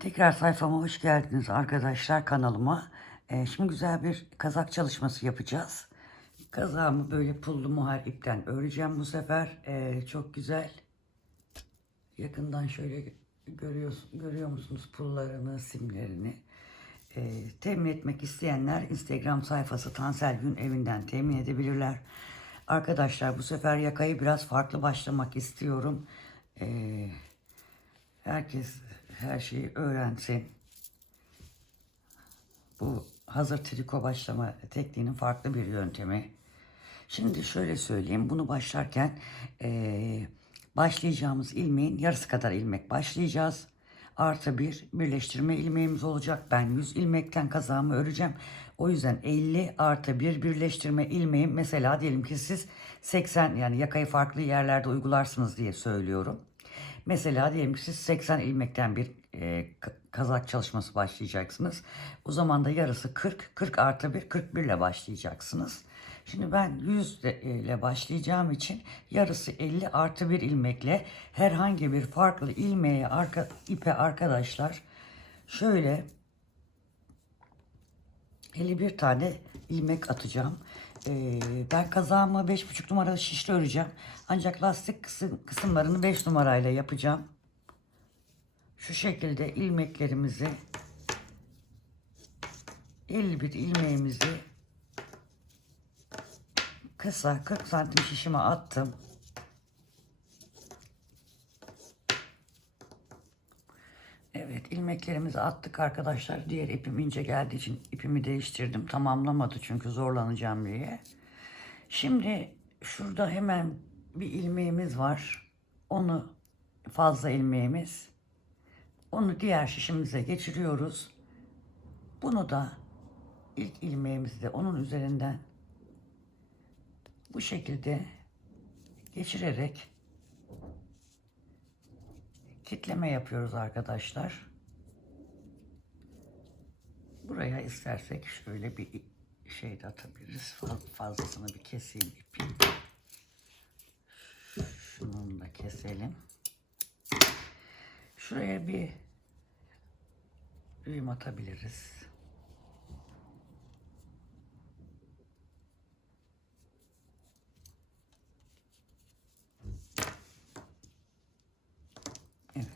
Tekrar sayfama hoş geldiniz arkadaşlar, kanalıma. Şimdi güzel bir kazak çalışması yapacağız. Kazağımı böyle pullu muhar ipten öreceğim bu sefer. Çok güzel. Yakından şöyle görüyor musunuz pullarını, simlerini? Temin etmek isteyenler Instagram sayfası Tansel Gün Evi'nden temin edebilirler. Arkadaşlar bu sefer yakayı biraz farklı başlamak istiyorum. Herkes her şeyi öğrensin. Bu hazır triko başlama tekniğinin farklı bir yöntemi. Şimdi şöyle söyleyeyim. Bunu başlarken başlayacağımız ilmeğin yarısı kadar ilmek başlayacağız. Artı bir birleştirme ilmeğimiz olacak. Ben 100 ilmekten kazağımı öreceğim. O yüzden 50 artı bir birleştirme ilmeğim. Mesela diyelim ki siz 80, yani yakayı farklı yerlerde uygularsınız diye söylüyorum. Mesela diyelim ki siz 80 ilmekten bir kazak çalışması başlayacaksınız. O zaman da yarısı 40, 40 artı 1, 41 ile başlayacaksınız. Şimdi ben 100 ile başlayacağım için yarısı 50 artı 1 ilmekle herhangi bir farklı ilmeğe ipe arkadaşlar şöyle 51 tane ilmek atacağım. Ben kazağımı 5,5 numaralı şişle öreceğim. Ancak lastik kısımlarını 5 numarayla yapacağım. Şu şekilde ilmeklerimizi 51 ilmeğimizi kısa 40 santim şişime attım. Evet, ilmeklerimizi attık arkadaşlar. Diğer ipim ince geldiği için ipimi değiştirdim. Tamamlamadı çünkü zorlanacağım diye. Şimdi şurada hemen bir ilmeğimiz var. Onu fazla ilmeğimiz. Onu diğer şişimize geçiriyoruz. Bunu da ilk ilmeğimizi de onun üzerinden bu şekilde geçirerek kitleme yapıyoruz arkadaşlar. Buraya istersek şöyle bir şey de atabiliriz. Fazlasını bir keseyim ipi. Şunu da keselim. Şuraya bir düğüm atabiliriz. Evet.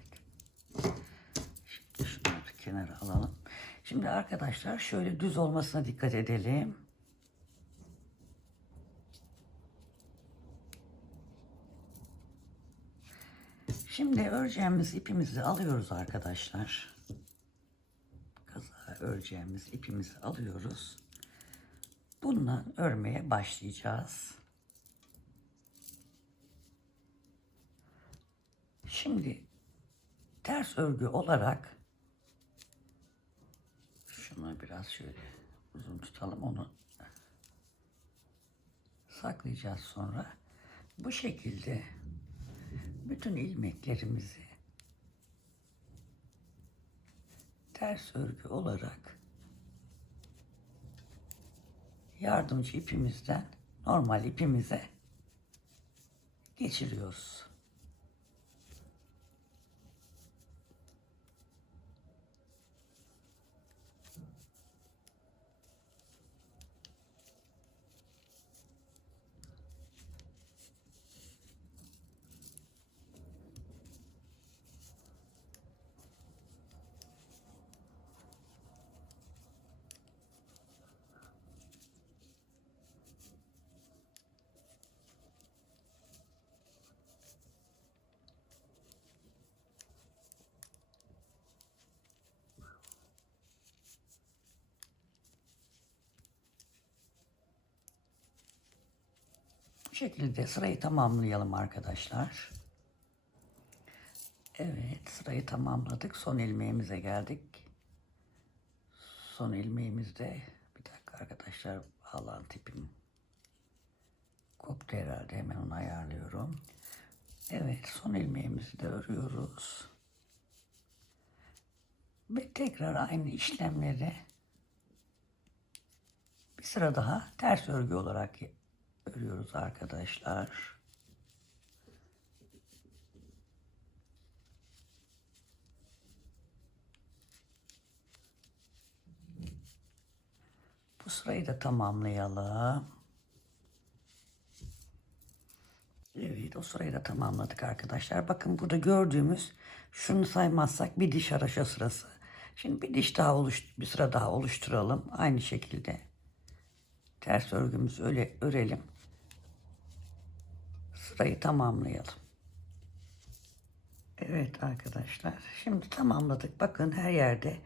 Şimdi şunu bir kenara alalım. Şimdi arkadaşlar şöyle düz olmasına dikkat edelim. Şimdi öreceğimiz ipimizi alıyoruz arkadaşlar. Kazağı öreceğimiz ipimizi alıyoruz. Bununla örmeye başlayacağız. Şimdi ters örgü olarak şunu biraz şöyle uzun tutalım, onu saklayacağız sonra. Bu şekilde bütün ilmeklerimizi ters örgü olarak yardımcı ipimizden normal ipimize geçiriyoruz. Bu şekilde sırayı tamamlayalım arkadaşlar. Evet, sırayı tamamladık. Son ilmeğimize geldik. Son ilmeğimizde bir dakika arkadaşlar, bağlantı ipim koptu herhalde, hemen onu ayarlıyorum. Evet, son ilmeğimizi de örüyoruz. Ve tekrar aynı işlemleri bir sıra daha ters örgü olarak örüyoruz arkadaşlar. sırayı da tamamlayalım. Evet, o sırayı da tamamladık arkadaşlar. Bakın burada gördüğümüz, şunu saymazsak bir diş haraşo sırası. Şimdi bir diş daha bir sıra daha oluşturalım. Aynı şekilde ters örgümüzü öyle örelim. Sırayı tamamlayalım. Evet arkadaşlar, şimdi tamamladık. Bakın her yerde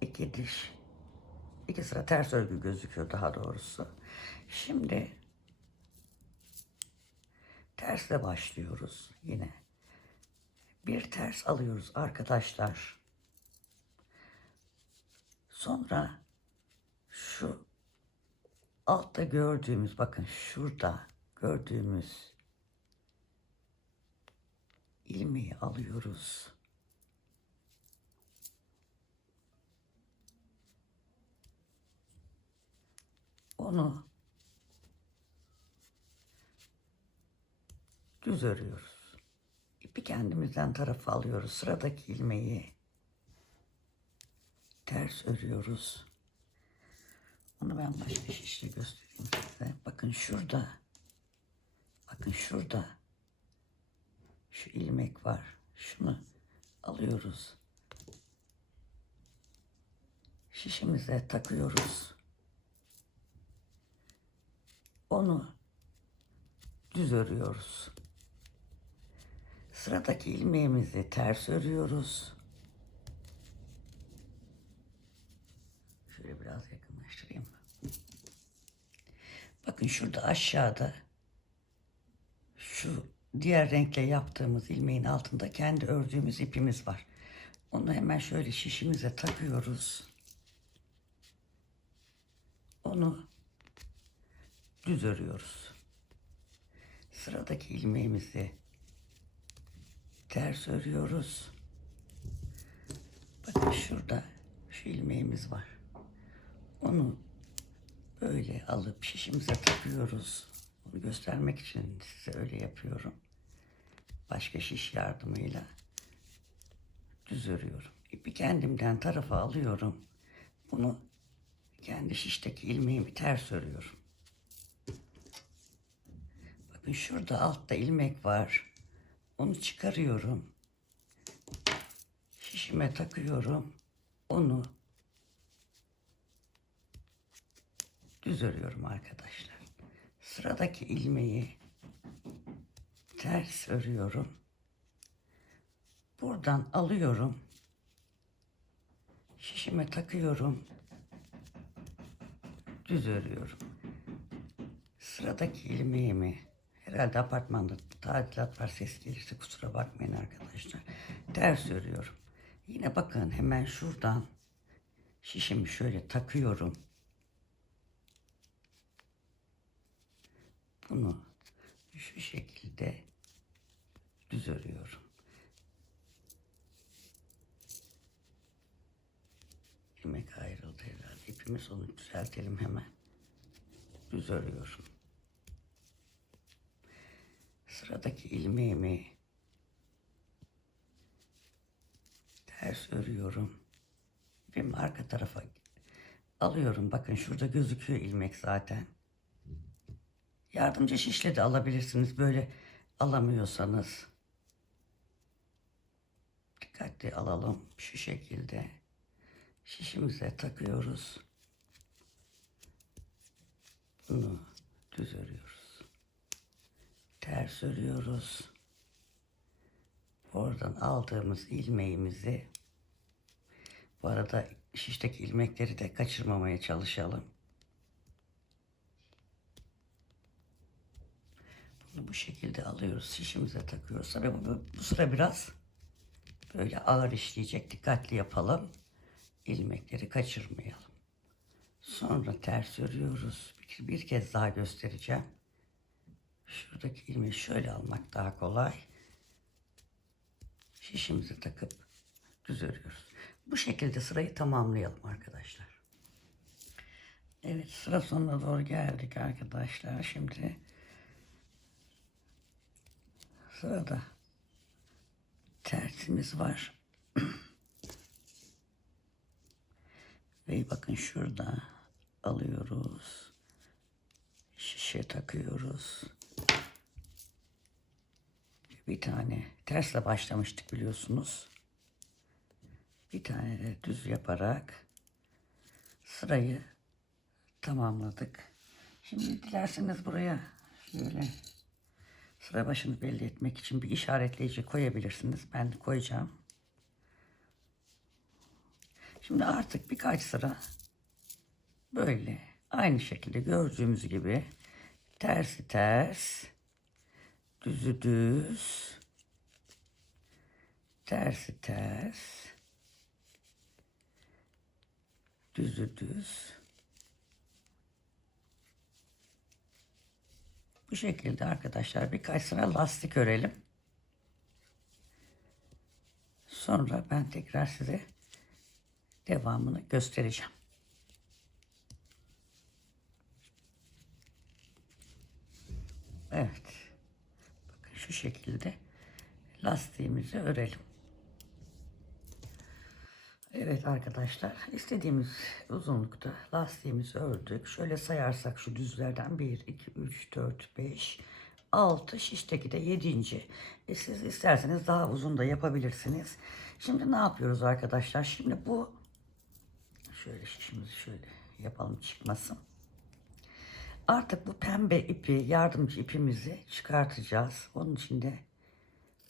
iki diş, iki sıra ters örgü gözüküyor daha doğrusu. Şimdi tersle başlıyoruz yine. Bir ters alıyoruz arkadaşlar. Sonra şu altta gördüğümüz, bakın şurada gördüğümüz ilmeği alıyoruz. Onu düz örüyoruz. İpi kendimizden tarafa alıyoruz. Sıradaki ilmeği ters örüyoruz. Onu ben başka şişle göstereyim size. Bakın şurada. Bakın şurada. Şu ilmek var. Şunu alıyoruz. Şişimize takıyoruz. Onu düz örüyoruz. Sıradaki ilmeğimizi ters örüyoruz. Şöyle biraz yakınlaştırayım. Bakın şurada aşağıda şu diğer renkle yaptığımız ilmeğin altında kendi ördüğümüz ipimiz var. Onu hemen şöyle şişimize takıyoruz. Onu düz örüyoruz. Sıradaki ilmeğimizi ters örüyoruz. Bakın şurada şu ilmeğimiz var. Onu böyle alıp şişimize takıyoruz. Onu göstermek için size öyle yapıyorum. Başka şiş yardımıyla düz örüyorum. İpi kendimden tarafa alıyorum. Bunu kendi şişteki ilmeğimi ters örüyorum. Bakın şurada altta ilmek var. Onu çıkarıyorum. Şişime takıyorum. Onu düz örüyorum arkadaşlar. Sıradaki ilmeği ters örüyorum. Buradan alıyorum. Şişime takıyorum. Düz örüyorum. Sıradaki ilmeğimi, herhalde apartmanda tadilat var, ses gelirse kusura bakmayın arkadaşlar. Ters örüyorum. Yine bakın hemen şuradan şişimi şöyle takıyorum. Bunu şu şekilde düz örüyorum. İlmek ayrıldı herhalde. İpimiz, onu düzeltelim hemen. Düz örüyorum. Sıradaki ilmeğimi ters örüyorum. İpimi arka tarafa alıyorum. Bakın şurada gözüküyor ilmek zaten. Yardımcı şişle de alabilirsiniz. Böyle alamıyorsanız. Dikkatli alalım. Şu şekilde şişimize takıyoruz. Bunu düz örüyoruz. Ters örüyoruz. Oradan aldığımız ilmeğimizi, bu arada şişteki ilmekleri de kaçırmamaya çalışalım. Bunu bu şekilde alıyoruz. Şişimize takıyoruz. Tabii bu sıra biraz böyle ağır işleyecek. Dikkatli yapalım. İlmekleri kaçırmayalım. Sonra ters örüyoruz. Bir kez daha göstereceğim. Şuradaki ilmeği şöyle almak daha kolay. Şişimizi takıp düz örüyoruz. Bu şekilde sırayı tamamlayalım arkadaşlar. Evet, sıra sonuna doğru geldik arkadaşlar. Şimdi sırada tersimiz var. Ve bakın şurada alıyoruz. Şişe takıyoruz. Bir tane tersle başlamıştık biliyorsunuz. Bir tane de düz yaparak sırayı tamamladık. Şimdi dilerseniz buraya şöyle sıra başını belli etmek için bir işaretleyici koyabilirsiniz. Ben koyacağım. Şimdi artık birkaç sıra böyle aynı şekilde gördüğümüz gibi tersi ters, düzü düz, tersi ters, düzü düz. Bu şekilde arkadaşlar birkaç sıra lastik örelim. Sonra ben tekrar size devamını göstereceğim. Evet. Bakın şu şekilde lastiğimizi örelim. Evet arkadaşlar, istediğimiz uzunlukta lastiğimizi ördük. Şöyle sayarsak şu düzlerden 1, 2, 3, 4, 5, 6, şişteki de 7. Siz isterseniz daha uzun da yapabilirsiniz. Şimdi ne yapıyoruz arkadaşlar? Şimdi bu şöyle şişimizi şöyle yapalım çıkmasın. Artık bu pembe ipi, yardımcı ipimizi çıkartacağız. Onun için de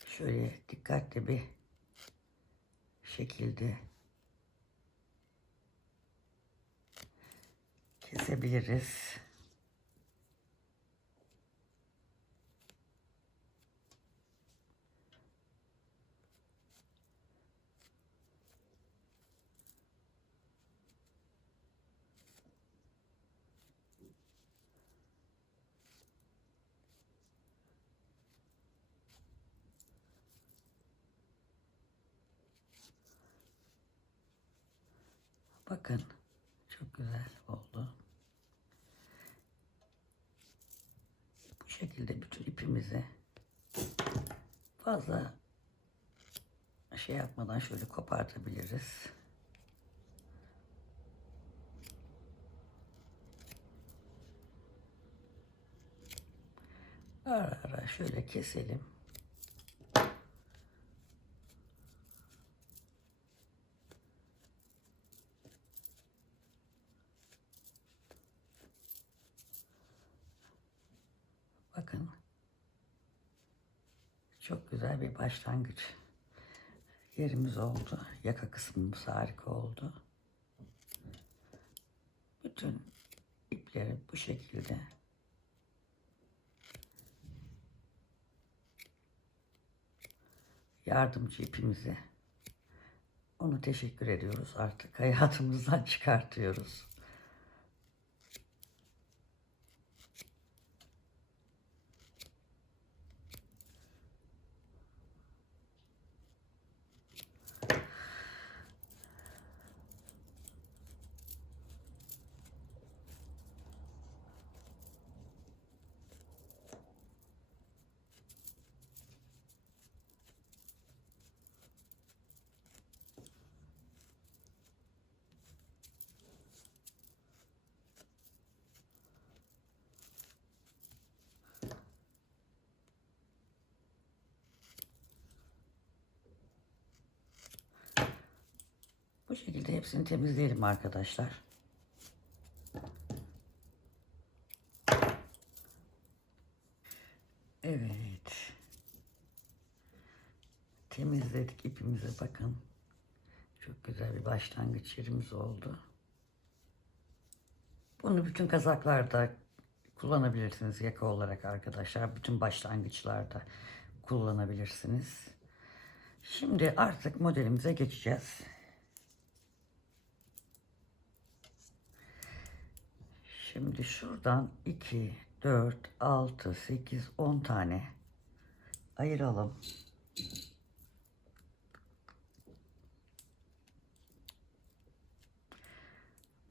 şöyle dikkatli bir şekilde kesebiliriz. Bakın çok güzel oldu. Bu şekilde bütün ipimizi fazla şey yapmadan şöyle kopartabiliriz. Ara ara şöyle keselim. Bakın çok güzel bir başlangıç yerimiz oldu. Yaka kısmımız harika oldu. Bütün ipleri bu şekilde yardımcı ipimizi onu teşekkür ediyoruz. Artık hayatımızdan çıkartıyoruz. Bu şekilde hepsini temizleyelim arkadaşlar. Evet. Temizledik ipimize bakın. Çok güzel bir başlangıç yerimiz oldu. Bunu bütün kazaklarda kullanabilirsiniz yaka olarak arkadaşlar. Bütün başlangıçlarda kullanabilirsiniz. Şimdi artık modelimize geçeceğiz. Şimdi şuradan 2, 4, 6, 8, 10 tane ayıralım.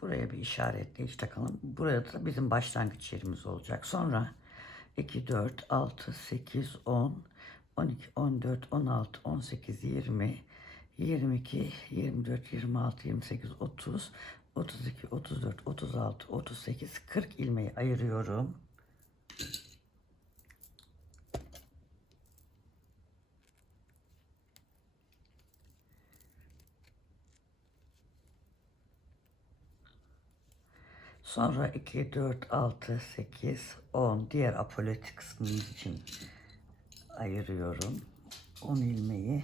Buraya bir işaretleyici takalım. Buraya da bizim başlangıç yerimiz olacak. Sonra 2, 4, 6, 8, 10, 12, 14, 16, 18, 20, 22, 24, 26, 28, 30, 32, 34, 36, 38, 40 ilmeği ayırıyorum. Sonra 2, 4, 6, 8, 10 diğer apolet kısmımız için ayırıyorum. 10 ilmeği.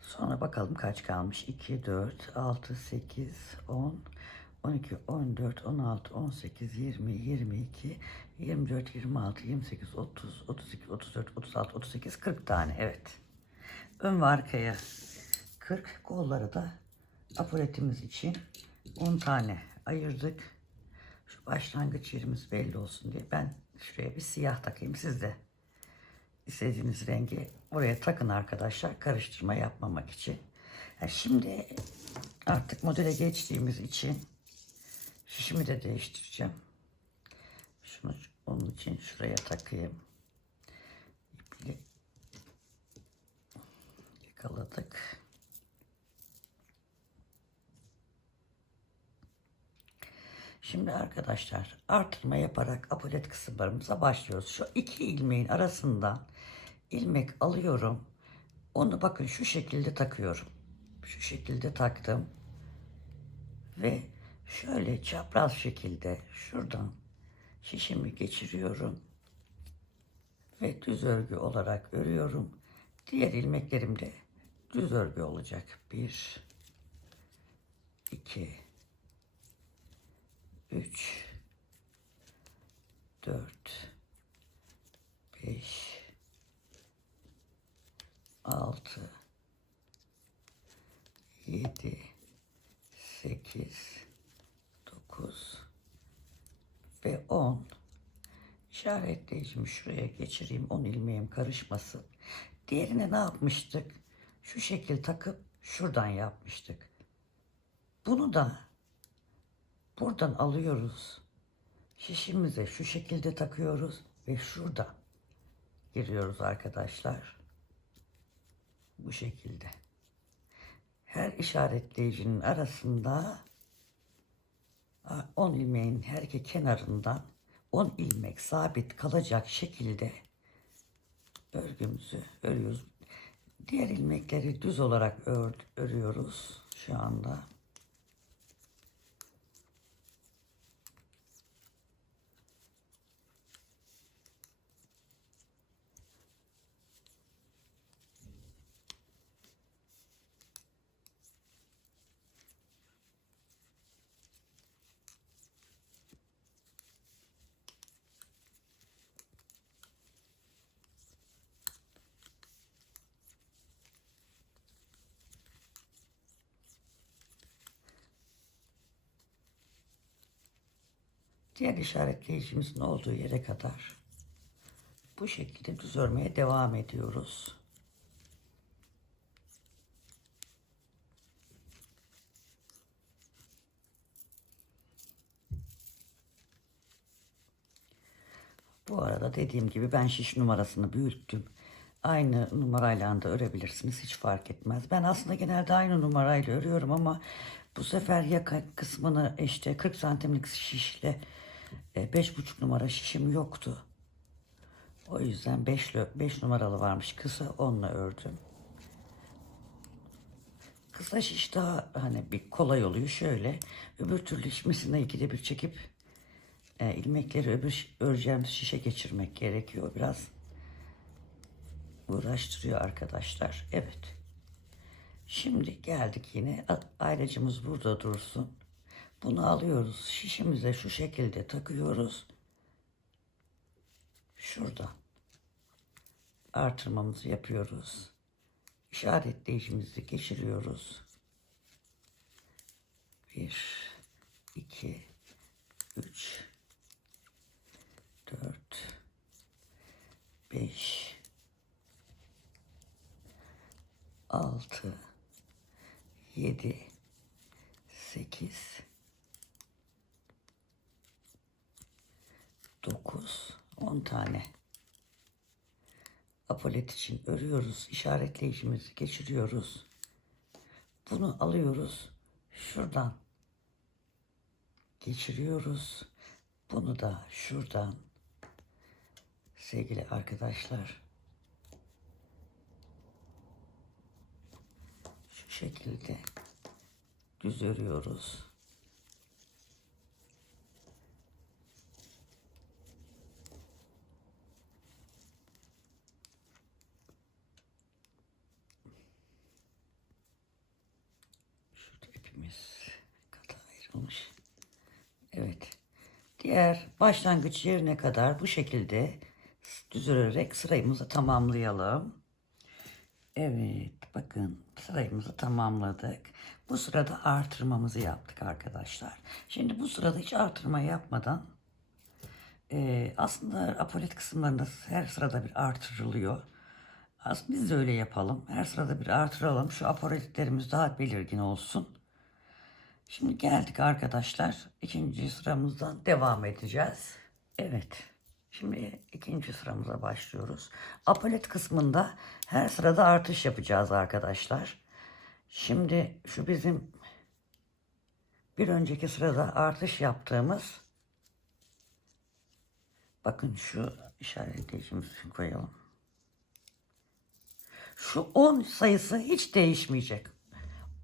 Sonra bakalım kaç kalmış. 2, 4, 6, 8, 10, 12, 14, 16, 18, 20, 22, 24, 26, 28, 30, 32, 34, 36, 38, 40 tane. Evet. Ön ve arkaya 40, kolları da apoletimiz için 10 tane ayırdık. Şu başlangıç yerimiz belli olsun diye ben şuraya bir siyah takayım. Siz de istediğiniz rengi oraya takın arkadaşlar, karıştırma yapmamak için. Şimdi artık modele geçtiğimiz için şişimi de değiştireceğim. Şunu onun için şuraya takayım. İple yakaladık. Şimdi arkadaşlar artırma yaparak apolet kısımlarımıza başlıyoruz. Şu iki ilmeğin arasından ilmek alıyorum. Onu bakın şu şekilde takıyorum. Şu şekilde taktım. Ve şöyle çapraz şekilde şuradan şişimi geçiriyorum. Ve düz örgü olarak örüyorum. Diğer ilmeklerim de düz örgü olacak. 1, 2, 3, 4, 5, 6, 7, 8, 9 ve 10. İşaretleyicimi şuraya geçireyim. 10 ilmeğim karışmasın. Diğerine ne yapmıştık? Şu şekil takıp şuradan yapmıştık. Bunu da buradan alıyoruz. Şişimize şu şekilde takıyoruz ve şurada giriyoruz arkadaşlar. Bu şekilde. Her işaretleyicinin arasında 10 ilmeğin her iki kenarından 10 ilmek sabit kalacak şekilde örgümüzü örüyoruz. Diğer ilmekleri düz olarak örüyoruz şu anda. Diğer işaretleyicimizin olduğu yere kadar bu şekilde düz örmeye devam ediyoruz. Bu arada dediğim gibi ben şiş numarasını büyüttüm. Aynı numarayla da örebilirsiniz. Hiç fark etmez. Ben aslında genelde aynı numarayla örüyorum ama bu sefer yaka kısmını işte 40 santimlik şişle 5,5 numara şişim yoktu. O yüzden 5 numaralı varmış. Kısa onunla ördüm. Kısa şiş daha hani bir kolay oluyor. Şöyle öbür türlü şişmesine ikide bir çekip ilmekleri öbür öreceğimiz şişe geçirmek gerekiyor. Biraz uğraştırıyor arkadaşlar. Evet. Şimdi geldik yine. Ayracımız burada dursun. Bunu alıyoruz. Şişimize şu şekilde takıyoruz. Şurada artırmamızı yapıyoruz. İşaretleyicimizi geçiriyoruz. 1, 2, 3, 4, 5, 6, 7, 8, 9, 10 tane apolet için örüyoruz. İşaretleyicimizi geçiriyoruz. Bunu alıyoruz. Şuradan geçiriyoruz. Bunu da şuradan sevgili arkadaşlar şu şekilde düz örüyoruz. Şurada ipimiz kata ayrılmış. Evet. Diğer başlangıç yerine kadar bu şekilde düz örerek sırayımızı tamamlayalım. Evet, bakın sırayımızı tamamladık. Bu sırada artırmamızı yaptık arkadaşlar. Şimdi bu sırada hiç artırma yapmadan aslında apolet kısımlarında her sırada bir artırılıyor. Aslında biz de öyle yapalım. Her sırada bir artıralım. Şu apoletlerimiz daha belirgin olsun. Şimdi geldik arkadaşlar. İkinci sıramızdan devam edeceğiz. Evet. Şimdi ikinci sıramıza başlıyoruz. Apolet kısmında her sırada artış yapacağız arkadaşlar. Şimdi şu bizim bir önceki sırada artış yaptığımız, bakın şu işaretleyicimizi koyalım. Şu 10 sayısı hiç değişmeyecek.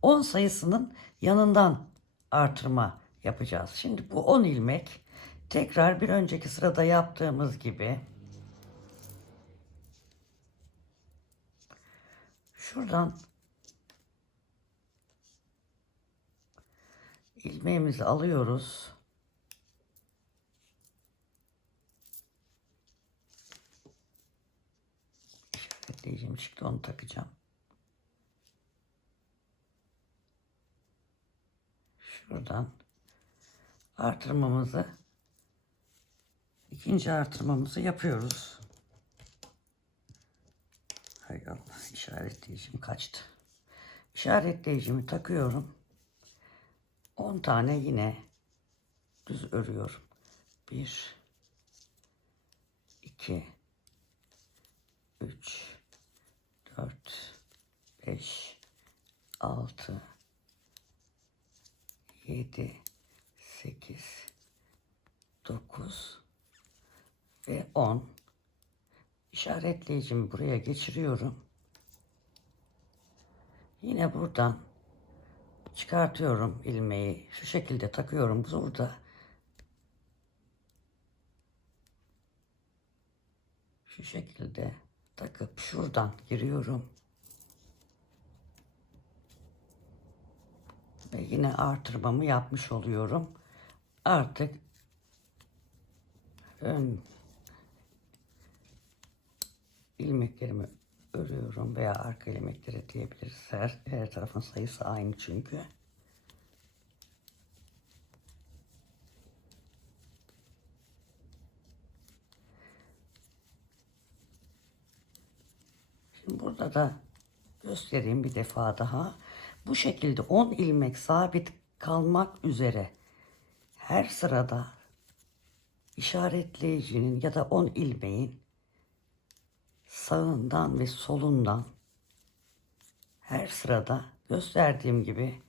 10 sayısının yanından artırma yapacağız. Şimdi bu 10 ilmek tekrar bir önceki sırada yaptığımız gibi şuradan ilmeğimizi alıyoruz. İşaretleyicim çıktı, onu takacağım. Şuradan artırmamızı, ikinci artırmamızı yapıyoruz. Hay Allah, işaretleyicim kaçtı. İşaretleyicimi takıyorum. 10 tane yine düz örüyorum. 1 2 3 4 5 6 7 8 9 ve 10. İşaretleyicimi buraya geçiriyorum. Yine buradan çıkartıyorum ilmeği. Şu şekilde takıyorum. Burada şu şekilde takıp şuradan giriyorum. Ve yine artırmamı yapmış oluyorum. Artık ön ilmeklerimi örüyorum veya arka ilmekleri diyebiliriz. Her tarafın sayısı aynı çünkü. Şimdi burada da göstereyim bir defa daha. Bu şekilde 10 ilmek sabit kalmak üzere her sırada işaretleyicinin ya da 10 ilmeğin sağından ve solundan her sırada gösterdiğim gibi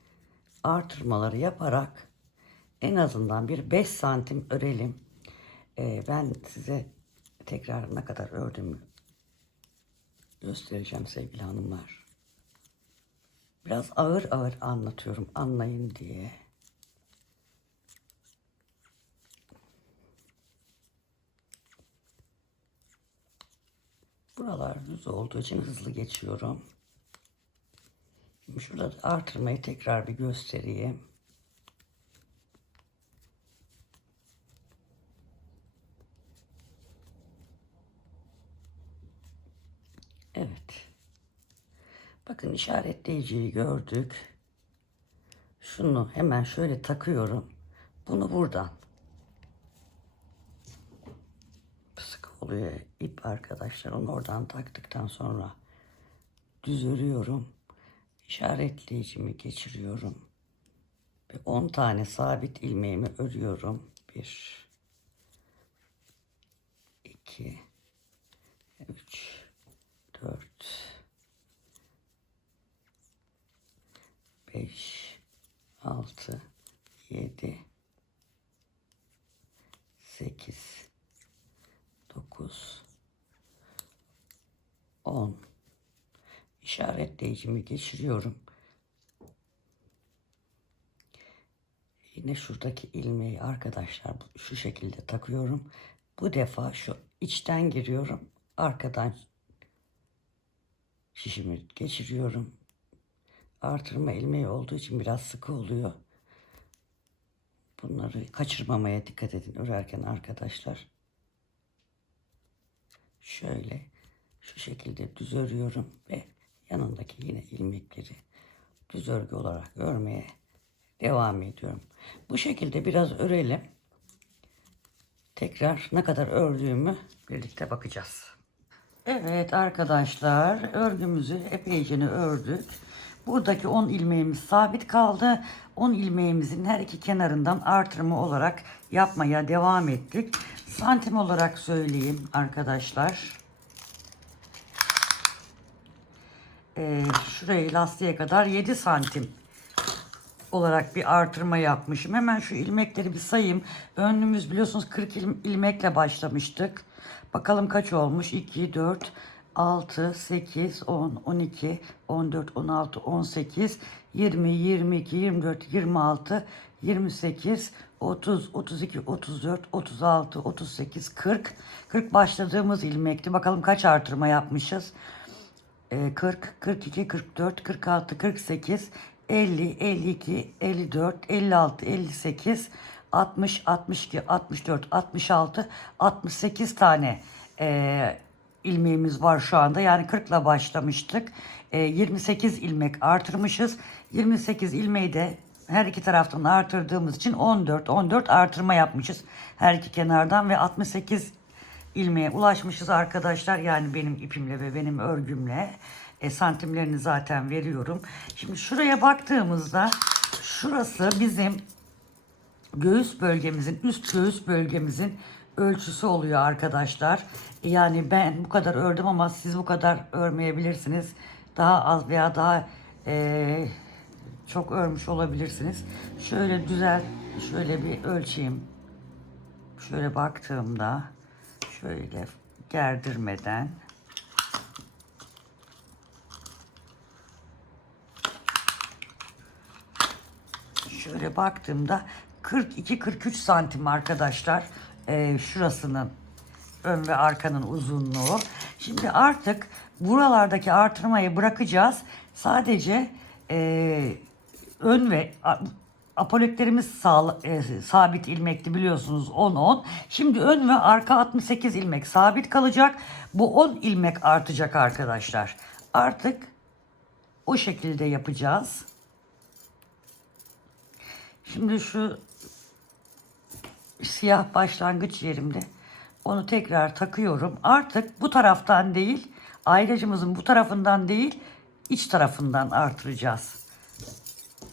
artırmaları yaparak en azından bir 5 santim örelim. Ben size tekrar ne kadar ördüğümü göstereceğim sevgili hanımlar. Biraz ağır ağır anlatıyorum, anlayın diye. Buralar düz olduğu için hızlı geçiyorum. Şimdi şurada artırmayı tekrar bir göstereyim. Evet. Bakın işaretleyiciyi gördük. Şunu hemen şöyle takıyorum. Bunu buradan. Sık oluyor ip arkadaşlar. Onu oradan taktıktan sonra düz örüyorum. İşaretleyicimi geçiriyorum. Ve 10 tane sabit ilmeğimi örüyorum. 1 2 3 ipeycimi geçiriyorum. Yine şuradaki ilmeği arkadaşlar şu şekilde takıyorum. Bu defa şu içten giriyorum. Arkadan şişimi geçiriyorum. Artırma ilmeği olduğu için biraz sıkı oluyor. Bunları kaçırmamaya dikkat edin örerken arkadaşlar. Şöyle şu şekilde düz örüyorum ve yanındaki yine ilmekleri düz örgü olarak örmeye devam ediyorum. Bu şekilde biraz örelim. Tekrar ne kadar ördüğümü birlikte bakacağız. Evet arkadaşlar, örgümüzü epeyce ördük. Buradaki 10 ilmeğimiz sabit kaldı. 10 ilmeğimizin her iki kenarından artırma olarak yapmaya devam ettik. Santim olarak söyleyeyim arkadaşlar. Şurayı lastiğe kadar 7 santim olarak bir artırma yapmışım. Hemen şu ilmekleri bir sayayım. Önlüğümüz biliyorsunuz 40 ilmekle başlamıştık. Bakalım kaç olmuş? 2, 4, 6, 8, 10, 12, 14, 16, 18, 20, 22, 24, 26, 28, 30, 32, 34, 36, 38, 40. 40 başladığımız ilmekti. Bakalım kaç artırma yapmışız? 40, 42, 44, 46, 48, 50, 52, 54, 56, 58, 60, 62, 64, 66, 68 tane ilmeğimiz var şu anda. Yani 40 ile başlamıştık. 28 ilmek artırmışız. 28 ilmeği de her iki taraftan artırdığımız için 14 artırma yapmışız. Her iki kenardan ve 68 ilmeğe ulaşmışız arkadaşlar. Yani benim ipimle ve benim örgümle santimlerini zaten veriyorum. Şimdi şuraya baktığımızda şurası bizim göğüs bölgemizin, üst göğüs bölgemizin ölçüsü oluyor arkadaşlar. Yani ben bu kadar ördüm ama siz bu kadar örmeyebilirsiniz. Daha az veya daha çok örmüş olabilirsiniz. Şöyle şöyle bir ölçeyim. Şöyle baktığımda şöyle gerdirmeden şöyle baktığımda 42-43 santim arkadaşlar, şurasının ön ve arkanın uzunluğu. Şimdi artık buralardaki artırmayı bırakacağız. Sadece ön ve apoletlerimiz sabit ilmekti biliyorsunuz, 10-10. Şimdi ön ve arka 68 ilmek sabit kalacak. Bu 10 ilmek artacak arkadaşlar. Artık o şekilde yapacağız. Şimdi şu siyah başlangıç yerimde onu tekrar takıyorum. Artık bu taraftan değil, ayracımızın bu tarafından değil, iç tarafından artıracağız.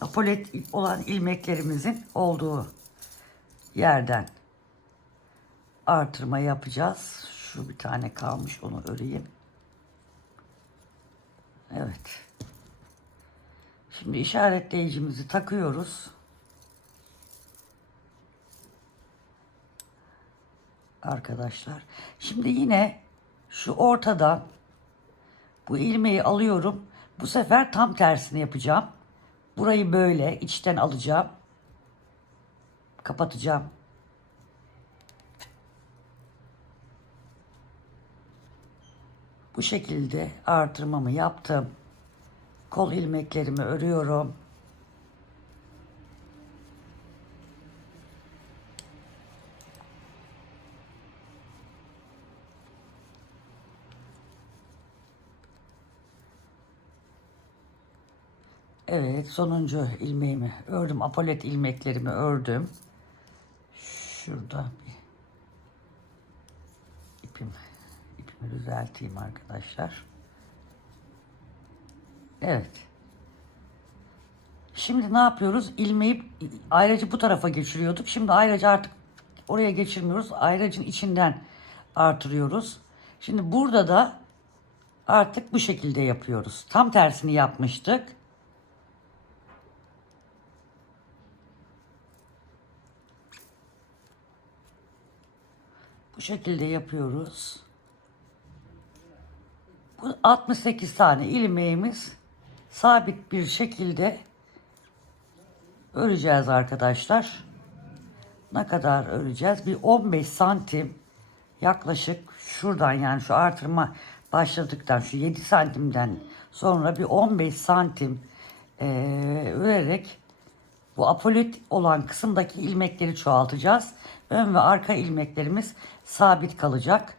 Apolet olan ilmeklerimizin olduğu yerden artırma yapacağız. Şu bir tane kalmış, onu öreyim. Evet. Şimdi işaretleyicimizi takıyoruz. Arkadaşlar. Şimdi yine şu ortadan bu ilmeği alıyorum. Bu sefer tam tersini yapacağım. Burayı böyle içten alacağım. Kapatacağım. Bu şekilde artırmamı yaptım. Kol ilmeklerimi örüyorum. Evet, sonuncu ilmeğimi ördüm. Apolet ilmeklerimi ördüm. Şurada bir ipimi düzelteyim arkadaşlar. Evet. Şimdi ne yapıyoruz? İlmeği ayracı bu tarafa geçiriyorduk. Şimdi ayracı artık oraya geçirmiyoruz. Ayracın içinden artırıyoruz. Şimdi burada da artık bu şekilde yapıyoruz. Tam tersini yapmıştık. Bu şekilde yapıyoruz. Bu 68 tane ilmeğimiz sabit bir şekilde öreceğiz arkadaşlar. Ne kadar öreceğiz? Bir 15 santim yaklaşık şuradan, yani şu artırma başladıktan şu 7 santimden sonra bir 15 santim örerek bu apolit olan kısımdaki ilmekleri çoğaltacağız. Ön ve arka ilmeklerimiz sabit kalacak.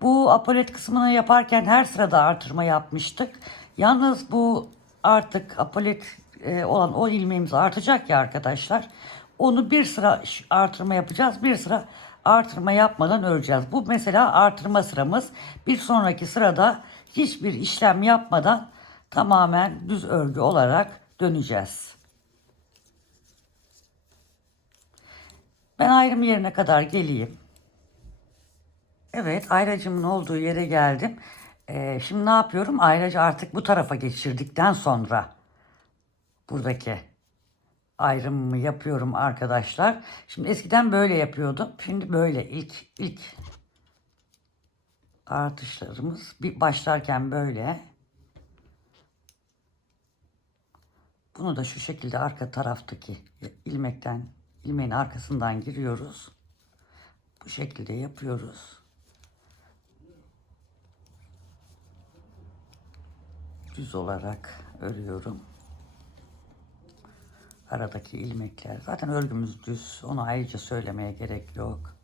Bu apolet kısmını yaparken her sırada artırma yapmıştık. Yalnız bu artık apolet olan o ilmeğimiz artacak ya arkadaşlar. Onu bir sıra artırma yapacağız. Bir sıra artırma yapmadan öreceğiz. Bu mesela artırma sıramız. Bir sonraki sırada hiçbir işlem yapmadan tamamen düz örgü olarak döneceğiz. Ben ayrım yerine kadar geleyim. Evet, ayracımın olduğu yere geldim. Şimdi ne yapıyorum? Ayracı artık bu tarafa geçirdikten sonra buradaki ayrımımı yapıyorum arkadaşlar. Şimdi eskiden böyle yapıyordum. Şimdi böyle ilk artışlarımız bir başlarken böyle. Bunu da şu şekilde arka taraftaki ilmeğin arkasından giriyoruz. Bu şekilde yapıyoruz. Düz olarak örüyorum. Aradaki ilmekler. Zaten örgümüz düz. Onu ayrıca söylemeye gerek yok.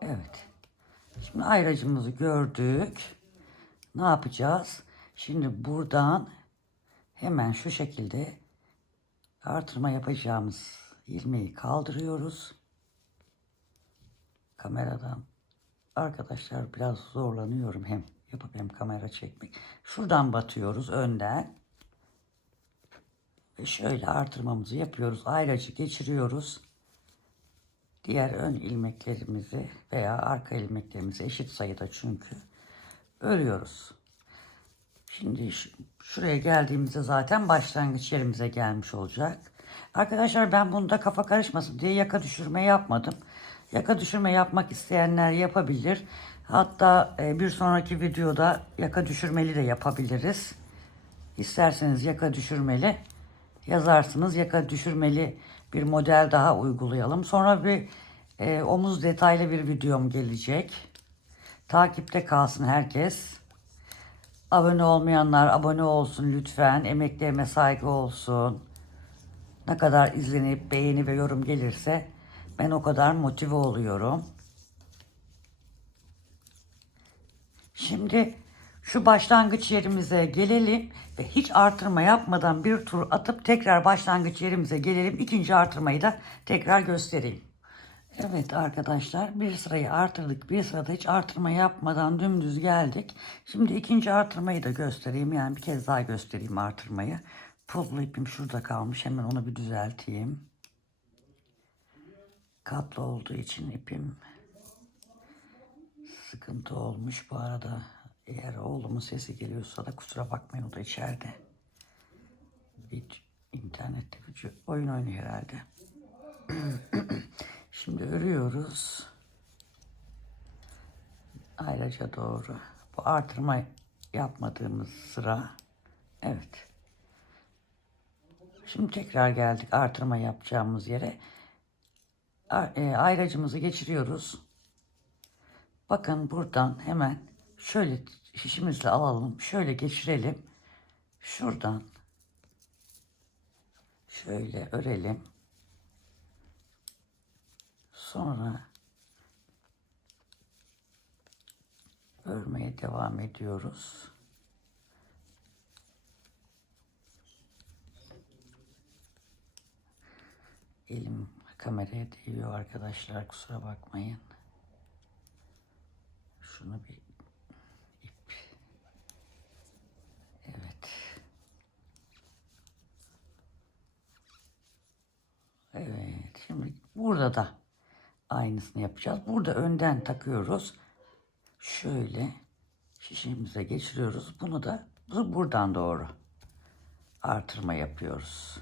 Evet. Şimdi ayracımızı gördük. Ne yapacağız? Şimdi buradan hemen şu şekilde artırma yapacağımız ilmeği kaldırıyoruz. Kameradan arkadaşlar biraz zorlanıyorum hem yapıp hem kamera çekmek. Şuradan batıyoruz önden. Ve şöyle artırmamızı yapıyoruz. Ayracı geçiriyoruz. Diğer ön ilmeklerimizi veya arka ilmeklerimizi eşit sayıda çünkü örüyoruz. Şimdi şuraya geldiğimizde zaten başlangıç yerimize gelmiş olacak. Arkadaşlar ben bunda kafa karışmasın diye yaka düşürme yapmadım. Yaka düşürme yapmak isteyenler yapabilir. Hatta bir sonraki videoda yaka düşürmeli de yapabiliriz. İsterseniz yaka düşürmeli yazarsınız. Yaka düşürmeli bir model daha uygulayalım. Sonra bir omuz detaylı bir videom gelecek. Takipte kalsın herkes. Abone olmayanlar abone olsun lütfen. Emeklerime saygı olsun. Ne kadar izlenip beğeni ve yorum gelirse ben o kadar motive oluyorum. Şimdi şu başlangıç yerimize gelelim ve hiç artırma yapmadan bir tur atıp tekrar başlangıç yerimize gelelim. İkinci artırmayı da tekrar göstereyim. Evet arkadaşlar, bir sırayı artırdık. Bir sırada hiç artırma yapmadan dümdüz geldik. Şimdi ikinci artırmayı da göstereyim. Yani bir kez daha göstereyim artırmayı. Pullu ipim şurada kalmış. Hemen onu bir düzelteyim. Katlı olduğu için ipim sıkıntı olmuş. Bu arada eğer oğlumun sesi geliyorsa da kusura bakmayın, o da içeride. Bir internette bir oyun oynuyor herhalde. Şimdi örüyoruz. Ayraca doğru. Bu artırma yapmadığımız sıra. Evet. Şimdi tekrar geldik artırma yapacağımız yere. Ayracımızı geçiriyoruz. Bakın buradan hemen şöyle şişimizle alalım. Şöyle geçirelim. Şuradan şöyle örelim. Sonra örmeye devam ediyoruz. Elim kameraya değiyor arkadaşlar, kusura bakmayın. Şunu bir ip. Evet. Evet. Şimdi burada da aynısını yapacağız. Burada önden takıyoruz. Şöyle şişimize geçiriyoruz. Bunu da buradan doğru artırma yapıyoruz.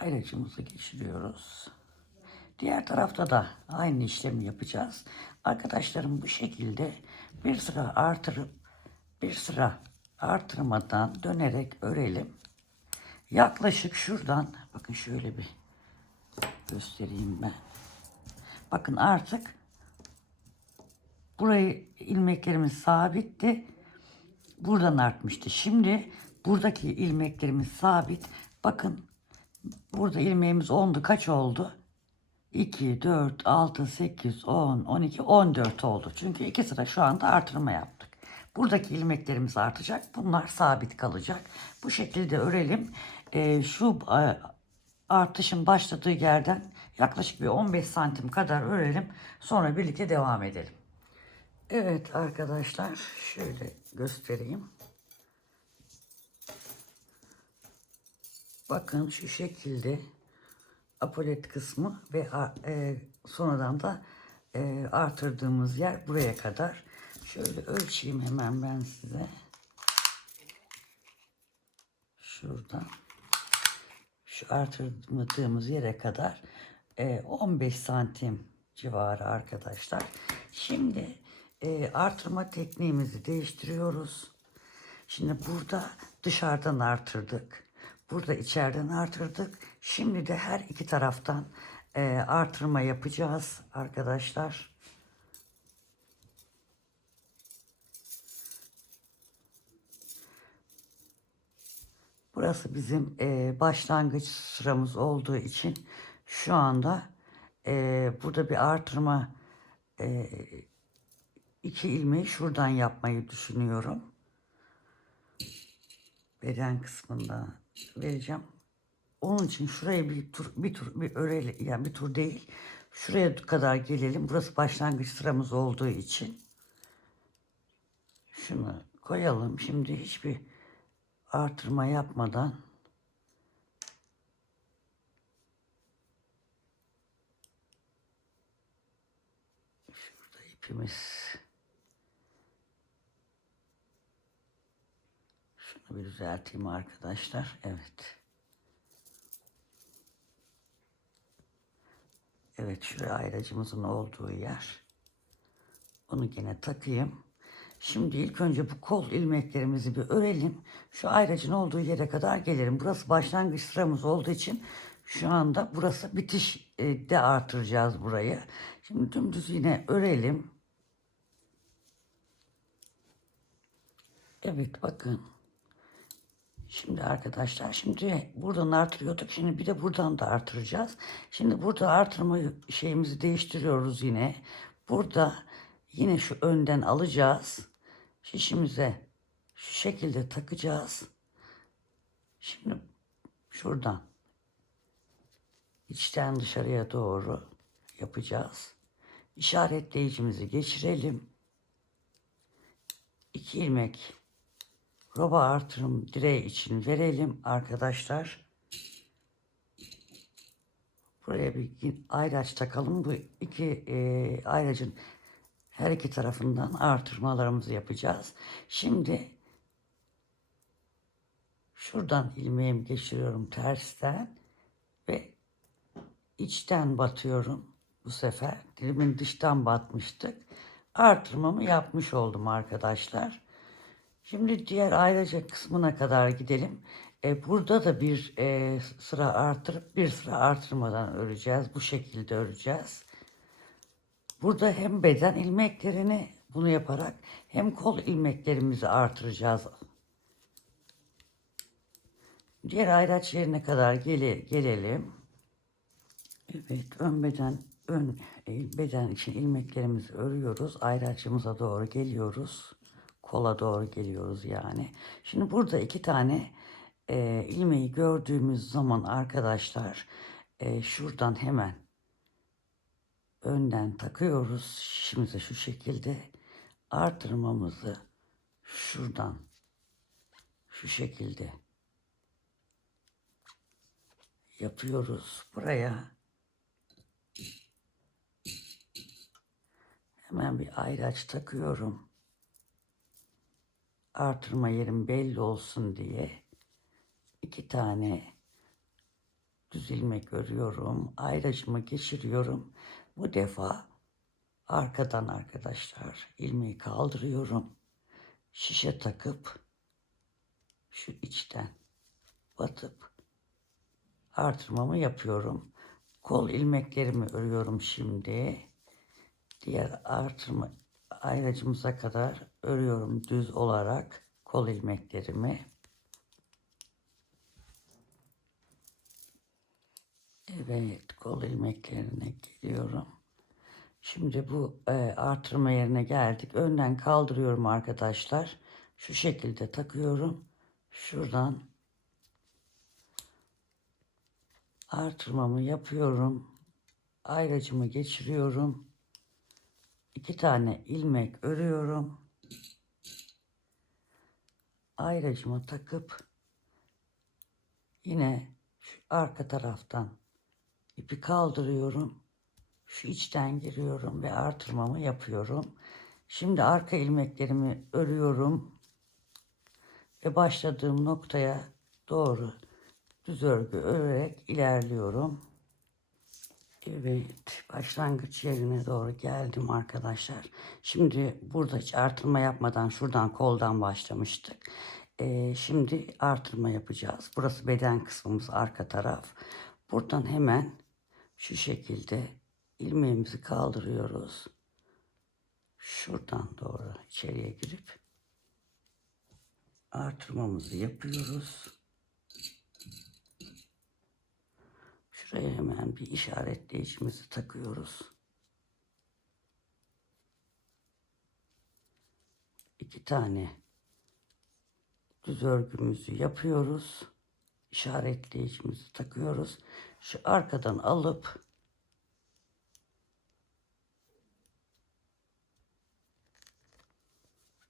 Ayracımızı geçiriyoruz. Diğer tarafta da aynı işlemi yapacağız. Arkadaşlarım bu şekilde bir sıra artırıp bir sıra artırmadan dönerek örelim. Yaklaşık şuradan bakın şöyle bir göstereyim ben. Bakın artık burayı ilmeklerimiz sabitti. Buradan artmıştı. Şimdi buradaki ilmeklerimiz sabit. Bakın burada ilmeğimiz 10'du. Kaç oldu? 2, 4, 6, 8, 10, 12, 14 oldu. Çünkü iki sıra şu anda artırma yaptık. Buradaki ilmeklerimiz artacak. Bunlar sabit kalacak. Bu şekilde örelim. Şu artışın başladığı yerden yaklaşık bir 15 santim kadar örelim. Sonra birlikte devam edelim. Evet arkadaşlar şöyle göstereyim. Bakın şu şekilde apolet kısmı ve sonradan da artırdığımız yer buraya kadar. Şöyle ölçeyim hemen ben size. Şuradan şu artırdığımız yere kadar 15 santim civarı arkadaşlar. Şimdi artırma tekniğimizi değiştiriyoruz. Şimdi burada dışarıdan artırdık. Burada içeriden artırdık. Şimdi de her iki taraftan artırma yapacağız arkadaşlar. Burası bizim başlangıç sıramız olduğu için şu anda burada bir artırma iki ilmeği şuradan yapmayı düşünüyorum. Beden kısmında vereceğim. Onun için şurayı bir örelim, yani bir tur değil. Şuraya kadar gelelim. Burası başlangıç sıramız olduğu için. Şunu koyalım. Şimdi hiçbir artırma yapmadan şurada ipimiz. Şunu bir düzelteyim arkadaşlar. Evet. Evet, şuraya ayracımızın olduğu yer. Onu yine takayım. Şimdi ilk önce bu kol ilmeklerimizi bir örelim. Şu ayracın olduğu yere kadar gelirim. Burası başlangıç sıramız olduğu için şu anda burası bitiş de artıracağız burayı. Şimdi dümdüz yine örelim. Evet bakın. Şimdi arkadaşlar şimdi buradan artırıyorduk. Şimdi bir de buradan da artıracağız. Şimdi burada artırma şeyimizi değiştiriyoruz yine. Burada yine şu önden alacağız. Şişimize şu şekilde takacağız. Şimdi şuradan içten dışarıya doğru yapacağız. İşaretleyicimizi geçirelim. 2 ilmek roba artırım direği için verelim arkadaşlar. Buraya bir ayraç takalım. Bu iki ayracın her iki tarafından artırmalarımızı yapacağız. Şimdi şuradan ilmeğimi geçiriyorum tersten ve içten batıyorum. Bu sefer dilimin dıştan batmıştık. Artırmamı yapmış oldum arkadaşlar. Şimdi diğer ayracı kısmına kadar gidelim. Burada da bir sıra artırıp bir sıra artırmadan öreceğiz. Bu şekilde öreceğiz. Burada hem beden ilmeklerini bunu yaparak hem kol ilmeklerimizi artıracağız. Diğer ayraç yerine kadar gelelim. Evet, ön beden için ilmeklerimizi örüyoruz. Ayraçımıza doğru geliyoruz. Kola doğru geliyoruz yani. Şimdi burada iki tane ilmeği gördüğümüz zaman arkadaşlar şuradan hemen önden takıyoruz. Şişimize şu şekilde artırmamızı şuradan şu şekilde yapıyoruz. Buraya hemen bir ayraç takıyorum. Artırma yerim belli olsun diye iki tane düz ilmek örüyorum. Ayracımı geçiriyorum. Bu defa arkadan arkadaşlar ilmeği kaldırıyorum. Şişe takıp şu içten batıp artırmamı yapıyorum. Kol ilmeklerimi örüyorum şimdi. Diğer artırma ayracımıza kadar örüyorum düz olarak kol ilmeklerimi. Evet, kol ilmeklerine geliyorum. Şimdi bu artırma yerine geldik. Önden kaldırıyorum arkadaşlar. Şu şekilde takıyorum. Şuradan artırmamı yapıyorum. Ayracımı geçiriyorum. 2 tane ilmek örüyorum. Ayracımı takıp yine şu arka taraftan ipi kaldırıyorum. Şu içten giriyorum ve artırmamı yapıyorum. Şimdi arka ilmeklerimi örüyorum ve başladığım noktaya doğru düz örgü örerek ilerliyorum. Evet, başlangıç yerine doğru geldim arkadaşlar. Şimdi burada hiç artırma yapmadan şuradan koldan başlamıştık. Şimdi artırma yapacağız. Burası beden kısmımız, arka taraf. Buradan hemen şu şekilde ilmeğimizi kaldırıyoruz. Şuradan doğru içeriye girip artırmamızı yapıyoruz. Şuraya hemen bir işaretleyicimizi takıyoruz. 2 tane düz örgümüzü yapıyoruz. İşaretleyicimizi takıyoruz. Şu arkadan alıp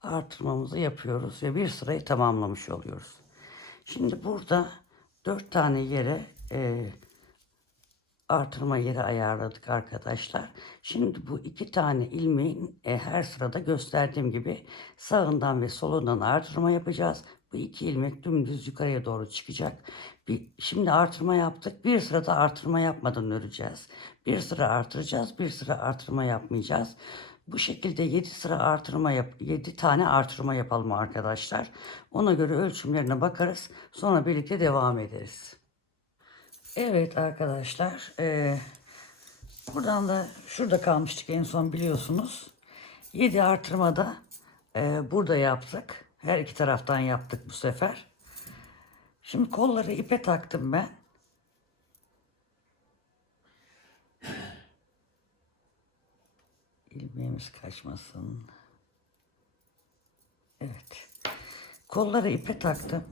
artırmamızı yapıyoruz ve bir sırayı tamamlamış oluyoruz. Şimdi burada 4 tane yere artırma yeri ayarladık arkadaşlar. Şimdi bu 2 tane ilmeğin her sırada gösterdiğim gibi sağından ve solundan artırma yapacağız. Bu 2 ilmek dümdüz yukarıya doğru çıkacak. Şimdi artırma yaptık. Bir sırada artırma yapmadan öreceğiz. Bir sıra artıracağız, bir sıra artırma yapmayacağız. Bu şekilde 7 sıra artırma 7 tane artırma yapalım arkadaşlar. Ona göre ölçümlerine bakarız. Sonra birlikte devam ederiz. Evet arkadaşlar, buradan da şurada kalmıştık en son biliyorsunuz. 7 artırmada burada yaptık. Her iki taraftan yaptık bu sefer. Şimdi kolları ipe taktım ben. İlmeğimiz kaçmasın. Evet. Kolları ipe taktım.